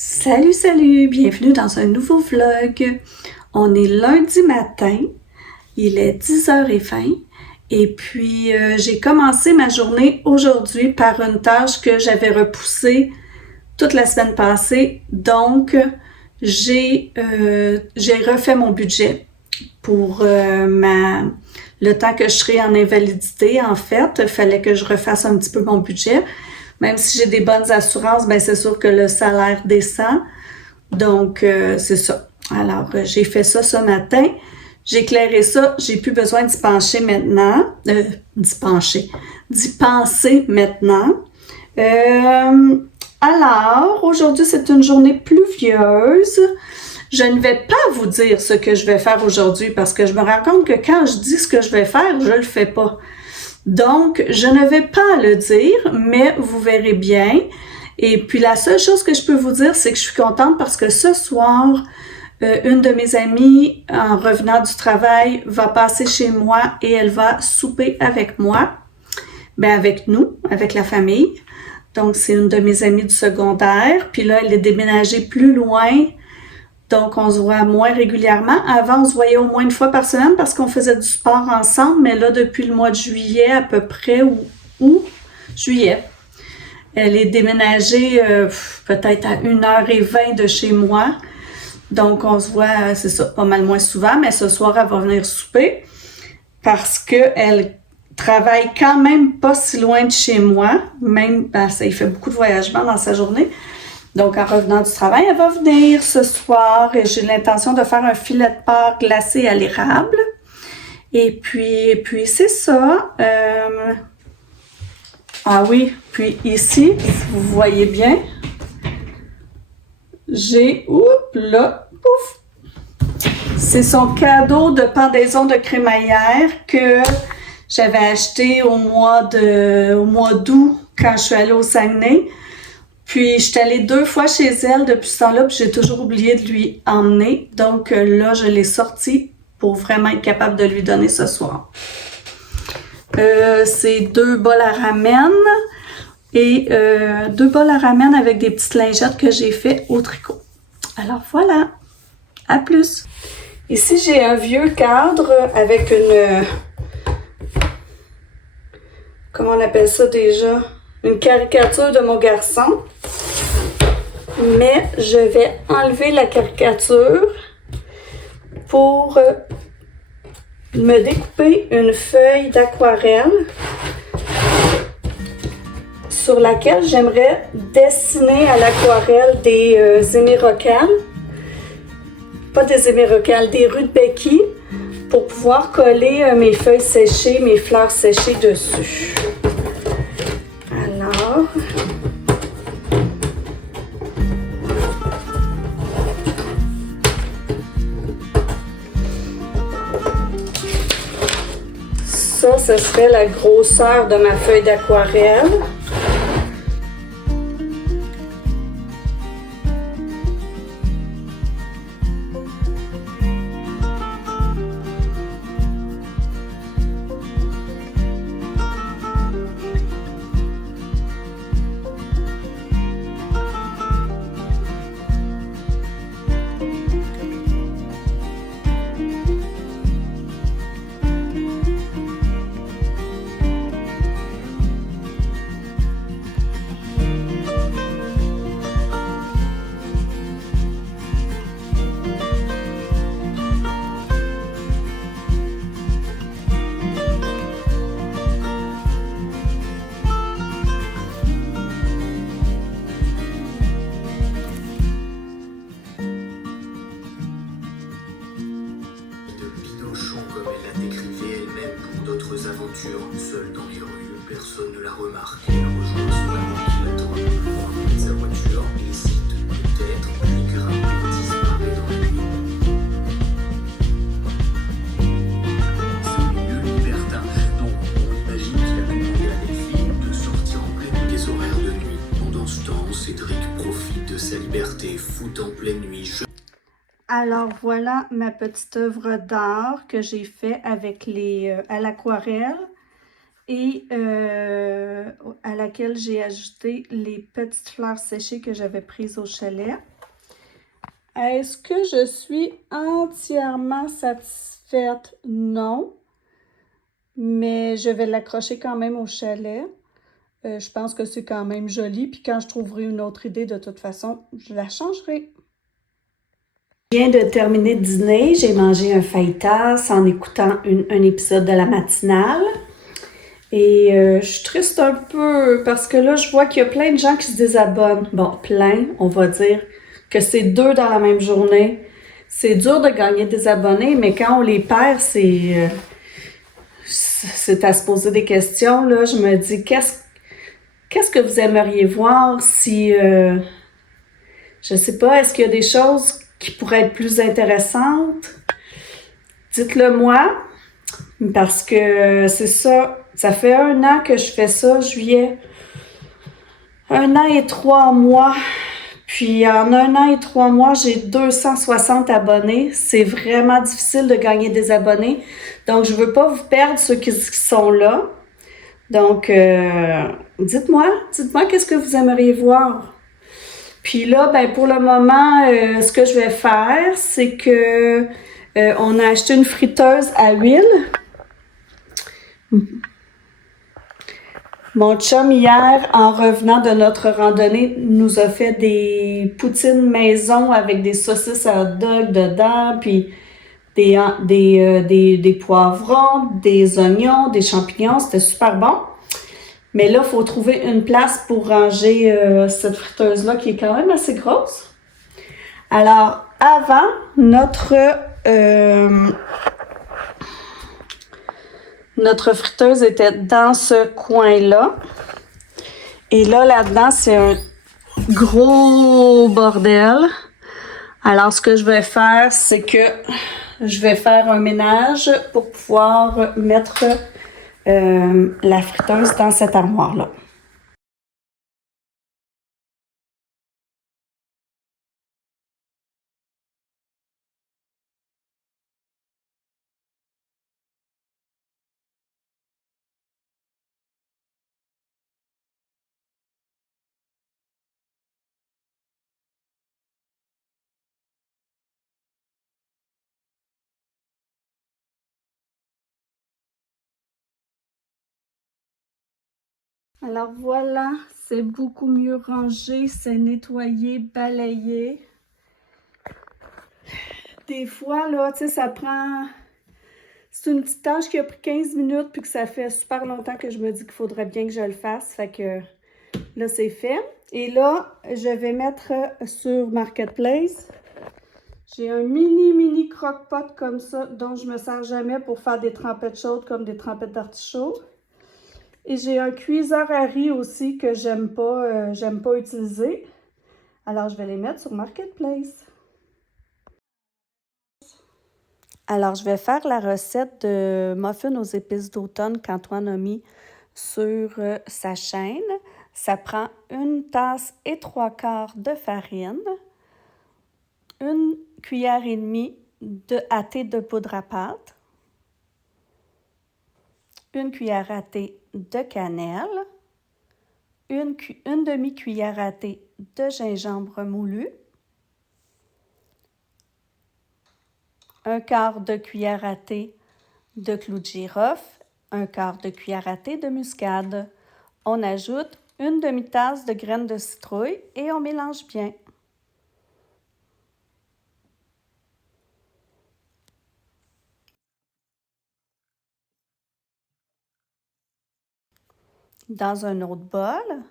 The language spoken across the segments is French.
Salut, salut! Bienvenue dans un nouveau vlog. On est lundi matin, il est 10h20 et puis j'ai commencé ma journée aujourd'hui par une tâche que j'avais repoussée toute la semaine passée. Donc, j'ai refait mon budget pour le temps que je serai en invalidité. En fait, il fallait que je refasse un petit peu mon budget. Même si j'ai des bonnes assurances, ben c'est sûr que le salaire descend. Donc, c'est ça. Alors, j'ai fait ça ce matin. J'ai éclairé ça. J'ai plus besoin d'y pencher maintenant. D'y penser maintenant. Alors, aujourd'hui, c'est une journée pluvieuse. Je ne vais pas vous dire ce que je vais faire aujourd'hui parce que je me rends compte que quand je dis ce que je vais faire, je le fais pas. Donc, je ne vais pas le dire, mais vous verrez bien. Et puis, la seule chose que je peux vous dire, c'est que je suis contente parce que ce soir, une de mes amies, en revenant du travail, va passer chez moi et elle va souper avec moi. Ben, avec nous, avec la famille. Donc, c'est une de mes amies du secondaire. Puis là, elle est déménagée plus loin. Donc, on se voit moins régulièrement. Avant, on se voyait au moins une fois par semaine parce qu'on faisait du sport ensemble. Mais là, depuis le mois de juillet à peu près, ou juillet, elle est déménagée peut-être à 1h20 de chez moi. Donc, on se voit, c'est ça, pas mal moins souvent. Mais ce soir, elle va venir souper parce qu'elle travaille quand même pas si loin de chez moi. Même, ça y fait beaucoup de voyagements dans sa journée. Donc, en revenant du travail, elle va venir ce soir et j'ai l'intention de faire un filet de porc glacé à l'érable. Et puis c'est ça. Ah oui, puis ici, si vous voyez bien, j'ai, c'est son cadeau de pendaison de crémaillère que j'avais acheté au mois d'août quand je suis allée au Saguenay. Puis, je suis allée 2 fois chez elle depuis ce temps-là, puis j'ai toujours oublié de lui emmener. Donc là, je l'ai sorti pour vraiment être capable de lui donner ce soir. C'est 2 bols à ramen et 2 bols à ramen avec des petites lingettes que j'ai fait au tricot. Alors voilà, à plus! Ici, j'ai un vieux cadre avec une... comment on appelle ça déjà? Une caricature de mon garçon. Mais je vais enlever la caricature pour me découper une feuille d'aquarelle sur laquelle j'aimerais dessiner à l'aquarelle des hémérocalles. Pas des hémérocalles, des rudbeckies pour pouvoir coller mes feuilles séchées, mes fleurs séchées dessus. Alors... ça, ce serait la grosseur de ma feuille d'aquarelle. Aventures, seule dans les rues, personne ne la remarque. Elle rejoint son amant qui l'attend pour de sa voiture, hésite peut-être, puis grimpe et disparaît dans la nuit. C'est au milieu libertin, donc on imagine qu'il a pu demander à Delphine de sortir en pleine nuit des horaires de nuit. Pendant ce temps, Cédric profite de sa liberté, fout en pleine nuit. Alors voilà ma petite œuvre d'art que j'ai fait avec à l'aquarelle. et à laquelle j'ai ajouté les petites fleurs séchées que j'avais prises au chalet. Est-ce que je suis entièrement satisfaite? Non, mais je vais l'accrocher quand même au chalet. Je pense que c'est quand même joli, puis quand je trouverai une autre idée, de toute façon, je la changerai. Je viens de terminer de dîner, j'ai mangé un fajitas en écoutant un épisode de la matinale. Et je suis triste un peu parce que là, je vois qu'il y a plein de gens qui se désabonnent. Bon, plein, on va dire que c'est 2 dans la même journée. C'est dur de gagner des abonnés, mais quand on les perd, c'est à se poser des questions. Là, je me dis, qu'est-ce que vous aimeriez voir si, je sais pas, est-ce qu'il y a des choses qui pourraient être plus intéressantes? Dites-le moi, parce que c'est ça. Ça fait 1 an que je fais ça, juillet. 1 an et 3 mois. Puis en 1 an et 3 mois, j'ai 260 abonnés. C'est vraiment difficile de gagner des abonnés. Donc, je veux pas vous perdre ceux qui sont là. Donc, dites-moi qu'est-ce que vous aimeriez voir. Puis là, ben pour le moment, ce que je vais faire, c'est que on a acheté une friteuse à huile. Mon chum, hier, en revenant de notre randonnée, nous a fait des poutines maison avec des saucisses à hot dog dedans, puis des poivrons, des oignons, des champignons. C'était super bon. Mais là, il faut trouver une place pour ranger cette friteuse-là qui est quand même assez grosse. Alors, avant, notre friteuse était dans ce coin-là. Et là, là-dedans, c'est un gros bordel. Alors, ce que je vais faire, c'est que je vais faire un ménage pour pouvoir mettre la friteuse dans cette armoire-là. Alors voilà, c'est beaucoup mieux rangé, c'est nettoyé, balayé. Des fois, là, tu sais, ça prend... C'est une petite tâche qui a pris 15 minutes puis que ça fait super longtemps que je me dis qu'il faudrait bien que je le fasse. Fait que là, c'est fait. Et là, je vais mettre sur Marketplace. J'ai un mini croque-pot comme ça dont je me sers jamais pour faire des trempettes chaudes comme des trempettes d'artichaut. Et j'ai un cuiseur à riz aussi que j'aime pas utiliser. Alors, je vais les mettre sur Marketplace. Alors, je vais faire la recette de muffins aux épices d'automne qu'Antoine a mis sur sa chaîne. Ça prend 1 tasse et 3/4 de farine, 1 cuillère et demie à thé de poudre à pâte, 1 cuillère à thé de cannelle, une demi-cuillère à thé de gingembre moulu, 1/4 de cuillère à thé de clou de girofle, 1/4 de cuillère à thé de muscade. On ajoute 1 demi-tasse de graines de citrouille et on mélange bien. Dans un autre bol,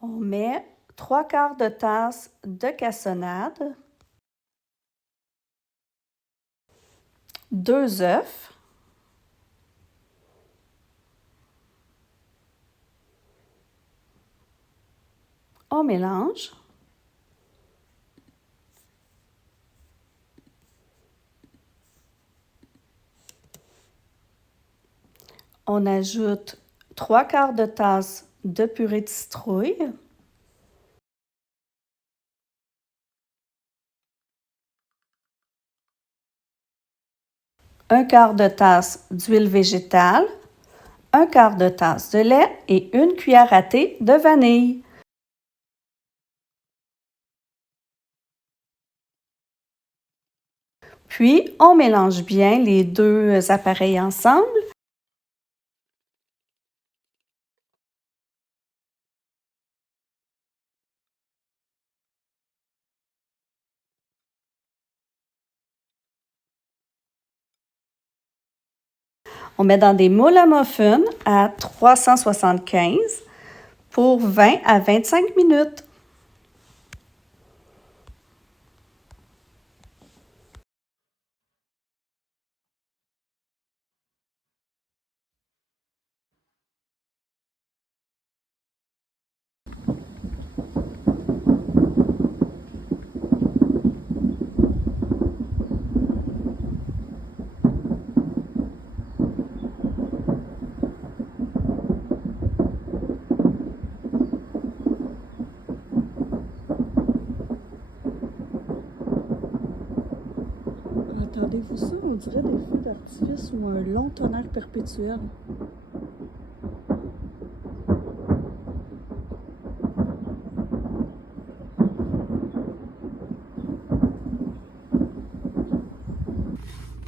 on met 3/4 de tasse de cassonade, 2 œufs, on mélange. On ajoute 3/4 de tasse de purée de citrouille. Un quart de tasse d'huile végétale, 1/4 de tasse de lait et 1 cuillère à thé de vanille. Puis, on mélange bien les deux appareils ensemble. On met dans des moules à muffins à 375 pour 20 à 25 minutes. Entendez-vous ça? On dirait des feux d'artifice ou un long tonnerre perpétuel.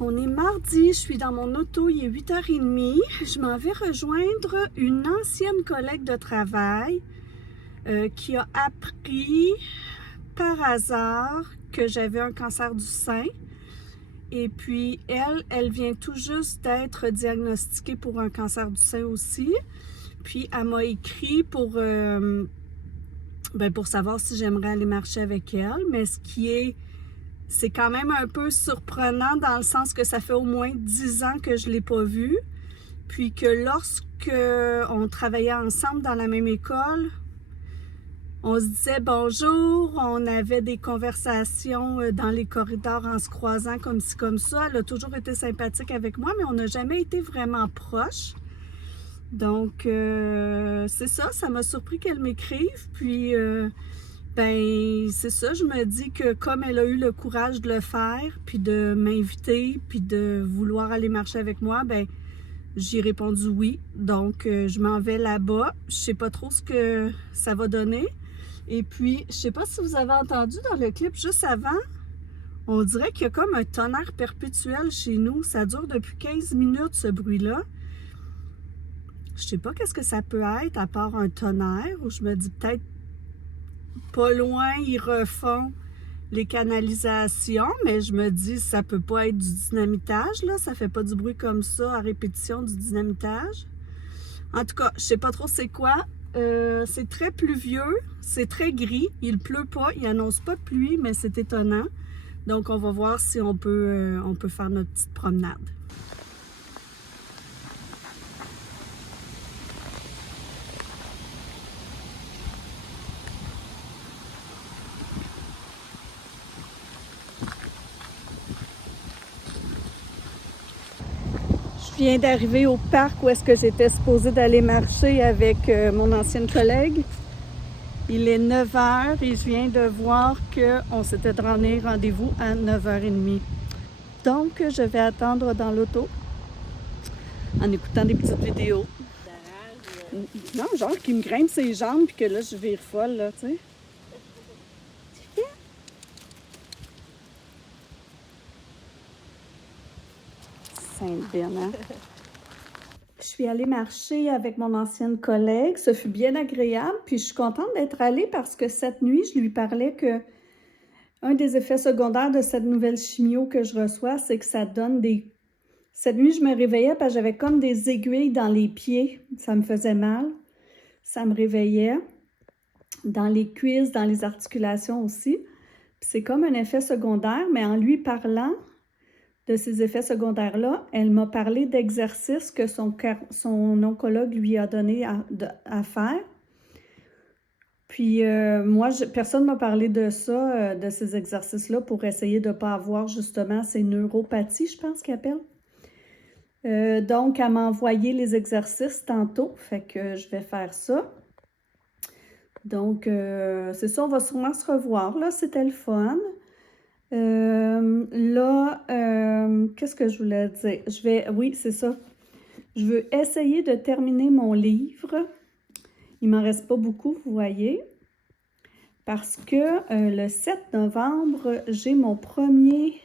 On est mardi, je suis dans mon auto, il est 8h30. Je m'en vais rejoindre une ancienne collègue de travail qui a appris par hasard que j'avais un cancer du sein. Et puis, elle vient tout juste d'être diagnostiquée pour un cancer du sein aussi. Puis, elle m'a écrit pour savoir si j'aimerais aller marcher avec elle. Mais c'est quand même un peu surprenant dans le sens que ça fait au moins 10 ans que je ne l'ai pas vue. Puis que lorsque on travaillait ensemble dans la même école, on se disait bonjour, on avait des conversations dans les corridors en se croisant comme ci, comme ça. Elle a toujours été sympathique avec moi, mais on n'a jamais été vraiment proches. Donc, c'est ça m'a surpris qu'elle m'écrive. Puis, c'est ça, je me dis que comme elle a eu le courage de le faire, puis de m'inviter, puis de vouloir aller marcher avec moi, j'ai répondu oui. Donc, je m'en vais là-bas. Je sais pas trop ce que ça va donner. Et puis, je sais pas si vous avez entendu dans le clip juste avant, on dirait qu'il y a comme un tonnerre perpétuel chez nous. Ça dure depuis 15 minutes, ce bruit-là. Je sais pas qu'est-ce que ça peut être, à part un tonnerre, ou je me dis peut-être pas loin, ils refont les canalisations, mais je me dis, ça peut pas être du dynamitage, là. Ça fait pas du bruit comme ça, à répétition, du dynamitage. En tout cas, je sais pas trop c'est quoi. C'est très pluvieux, c'est très gris, il pleut pas, il annonce pas de pluie, mais c'est étonnant. Donc, on va voir si on peut faire notre petite promenade. Je viens d'arriver au parc où est-ce que j'étais supposée d'aller marcher avec mon ancienne collègue. Il est 9h et je viens de voir qu'on s'était donné rendez-vous à 9h30. Donc, je vais attendre dans l'auto en écoutant des petites vidéos. Non, genre qui me grimpe ses jambes puis que là, je vire folle, là, tu sais. Sainte-Berne, hein? Je suis allée marcher avec mon ancienne collègue. Ce fut bien agréable. Puis je suis contente d'être allée parce que cette nuit, je lui parlais que un des effets secondaires de cette nouvelle chimio que je reçois, c'est que ça donne des... Cette nuit, je me réveillais parce que j'avais comme des aiguilles dans les pieds. Ça me faisait mal. Ça me réveillait. Dans les cuisses, dans les articulations aussi. Puis c'est comme un effet secondaire, mais en lui parlant de ces effets secondaires-là, elle m'a parlé d'exercices que son oncologue lui a donné à faire. Puis moi, personne ne m'a parlé de ça, de ces exercices-là, pour essayer de ne pas avoir justement ces neuropathies, je pense qu'ils appellent. Donc, elle m'a envoyé les exercices tantôt, fait que je vais faire ça. Donc, c'est ça, on va sûrement se revoir, là, c'était le fun. Qu'est-ce que je voulais dire? Oui, c'est ça. Je veux essayer de terminer mon livre. Il m'en reste pas beaucoup, vous voyez. Parce que le 7 novembre, j'ai mon premier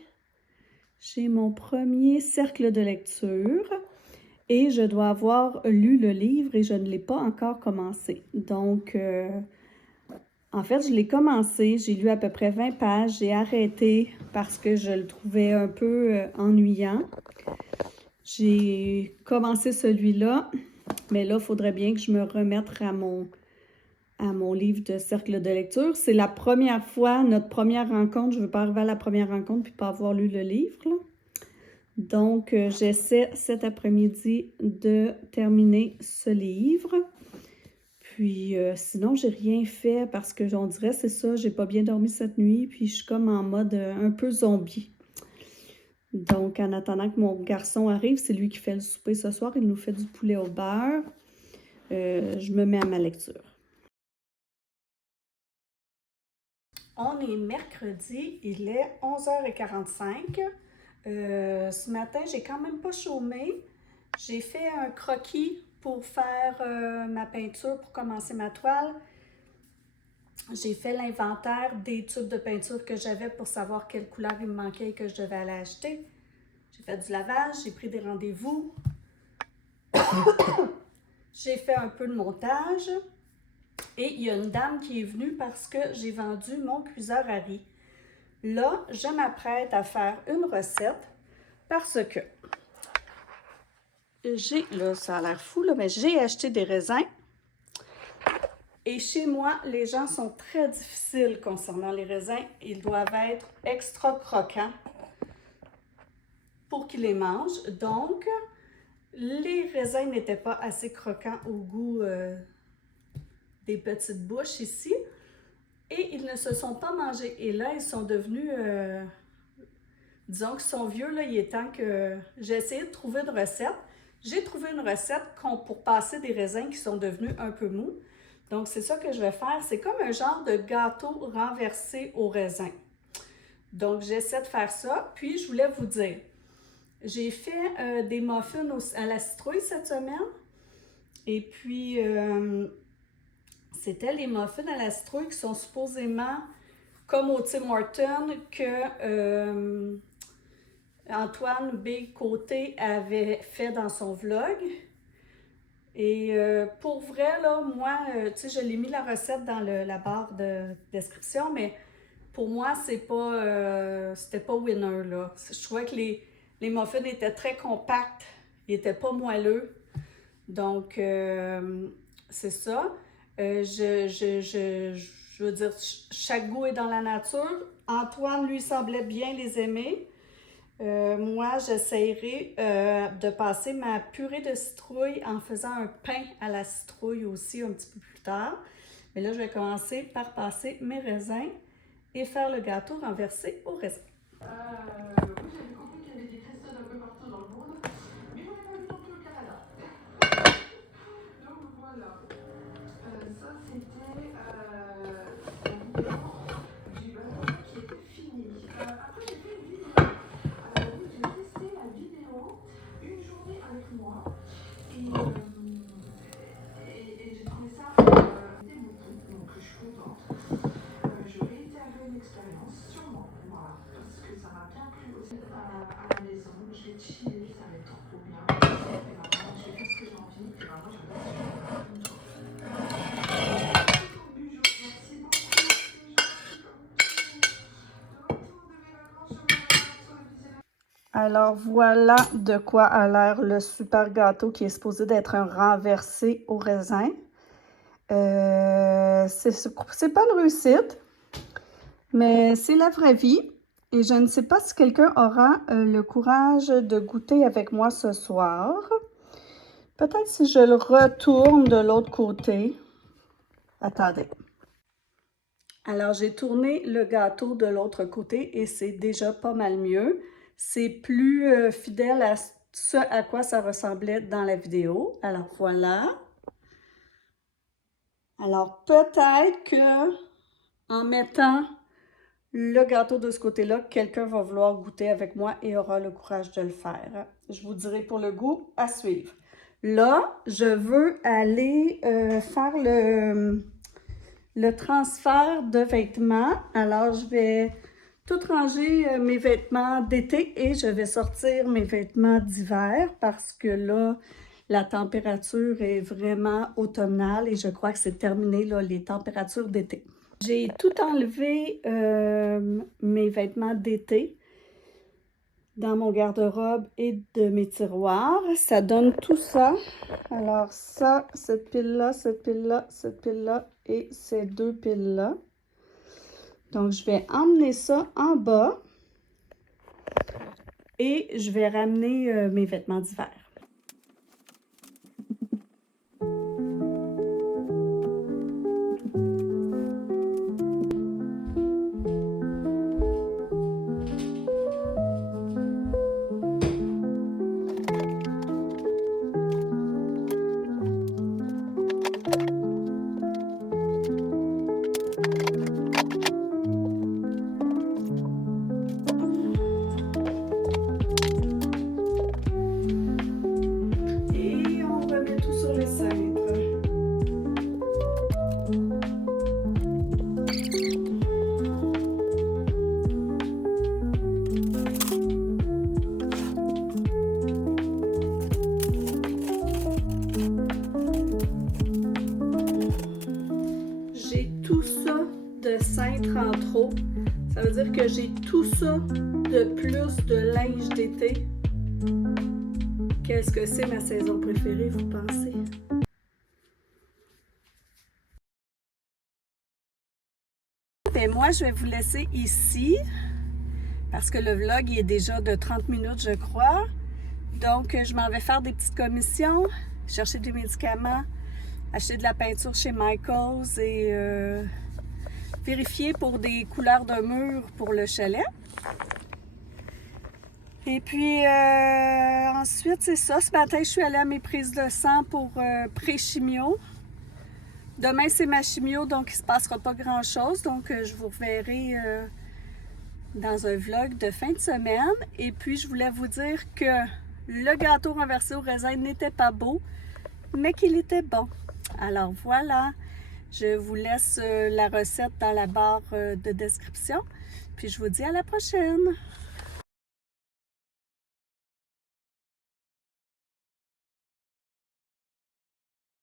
cercle de lecture et je dois avoir lu le livre et je ne l'ai pas encore commencé. Donc, en fait, je l'ai commencé, j'ai lu à peu près 20 pages, j'ai arrêté parce que je le trouvais un peu ennuyant. J'ai commencé celui-là, mais là, il faudrait bien que je me remette à mon livre de cercle de lecture. C'est la première fois, notre première rencontre. Je ne veux pas arriver à la première rencontre puis pas avoir lu le livre, là. Donc, j'essaie cet après-midi de terminer ce livre. Puis, sinon, j'ai rien fait parce que, on dirait, c'est ça, j'ai pas bien dormi cette nuit, puis je suis comme en mode un peu zombie. Donc, en attendant que mon garçon arrive, c'est lui qui fait le souper ce soir, il nous fait du poulet au beurre. Je me mets à ma lecture. On est mercredi, il est 11h45. Ce matin, j'ai quand même pas chômé. J'ai fait un croquis pour faire ma peinture, pour commencer ma toile. J'ai fait l'inventaire des tubes de peinture que j'avais pour savoir quelle couleur il me manquait et que je devais aller acheter. J'ai fait du lavage, j'ai pris des rendez-vous. J'ai fait un peu de montage. Et il y a une dame qui est venue parce que j'ai vendu mon cuiseur à riz. Là, je m'apprête à faire une recette parce que là, ça a l'air fou, là, mais j'ai acheté des raisins. Et chez moi, les gens sont très difficiles concernant les raisins. Ils doivent être extra croquants pour qu'ils les mangent. Donc, les raisins n'étaient pas assez croquants au goût des petites bouches ici. Et ils ne se sont pas mangés. Et là, ils sont devenus, disons qu'ils sont vieux, là, il est temps que j'ai essayé de trouver une recette. J'ai trouvé une recette pour passer des raisins qui sont devenus un peu mous. Donc, c'est ça que je vais faire. C'est comme un genre de gâteau renversé au raisin. Donc, j'essaie de faire ça. Puis, je voulais vous dire, j'ai fait des muffins à la citrouille cette semaine. Et puis, c'était les muffins à la citrouille qui sont supposément comme au Tim Hortons que Antoine B. Côté avait fait dans son vlog. Et pour vrai, là, moi, tu sais, je l'ai mis la recette dans la barre de description, mais pour moi, c'était pas winner, là. Je trouvais que les muffins étaient très compacts, ils n'étaient pas moelleux. Donc, c'est ça. Je veux dire, chaque goût est dans la nature. Antoine, lui, semblait bien les aimer. Moi, j'essaierai de passer ma purée de citrouille en faisant un pain à la citrouille aussi un petit peu plus tard. Mais là, je vais commencer par passer mes raisins et faire le gâteau renversé au raisin. Oui, j'avais compris qu'il y avait des Cresson un peu partout dans le monde, mais j'en ai pas vu non plus au Canada. Donc voilà. Ça, c'était la vidéo du bateau qui était fini. Après, j'ai fait une vidéo où j'ai testé la vidéo une journée avec moi et j'ai trouvé ça beaucoup, donc je suis contente. Je réitère une expérience, sûrement, voilà, parce que ça m'a bien plu aussi à la maison. Je vais chiller, ça va être trop bien. Et vraiment, je vais faire ce que j'ai envie, et vraiment, j'adore. Merci beaucoup, Alors voilà de quoi a l'air le super gâteau qui est supposé d'être un renversé au raisin. C'est pas une réussite, mais c'est la vraie vie. Et je ne sais pas si quelqu'un aura le courage de goûter avec moi ce soir. Peut-être si je le retourne de l'autre côté. Attendez. Alors, j'ai tourné le gâteau de l'autre côté et c'est déjà pas mal mieux. C'est plus fidèle à ce à quoi ça ressemblait dans la vidéo. Alors, voilà. Alors, peut-être que en mettant le gâteau de ce côté-là, quelqu'un va vouloir goûter avec moi et aura le courage de le faire. Je vous dirai pour le goût à suivre. Là, je veux aller faire le transfert de vêtements. Alors, je vais tout ranger mes vêtements d'été et je vais sortir mes vêtements d'hiver parce que là, la température est vraiment automnale et je crois que c'est terminé, là, les températures d'été. J'ai tout enlevé mes vêtements d'été dans mon garde-robe et de mes tiroirs. Ça donne tout ça. Alors ça, cette pile-là, cette pile-là, cette pile-là et ces deux piles-là. Donc, je vais emmener ça en bas et je vais ramener mes vêtements d'hiver. De cintre en trop. Ça veut dire que j'ai tout ça de plus de linge d'été. Qu'est-ce que c'est ma saison préférée, vous pensez? Ben moi, je vais vous laisser ici parce que le vlog il est déjà de 30 minutes, je crois. Donc, je m'en vais faire des petites commissions, chercher des médicaments, acheter de la peinture chez Michaels et vérifier pour des couleurs de mur pour le chalet. Et puis ensuite, c'est ça. Ce matin, je suis allée à mes prises de sang pour pré-chimio. Demain, c'est ma chimio, donc il ne se passera pas grand-chose. Donc, je vous reverrai dans un vlog de fin de semaine. Et puis, je voulais vous dire que le gâteau renversé au raisin n'était pas beau, mais qu'il était bon. Alors, voilà. Je vous laisse la recette dans la barre de description. Puis je vous dis à la prochaine!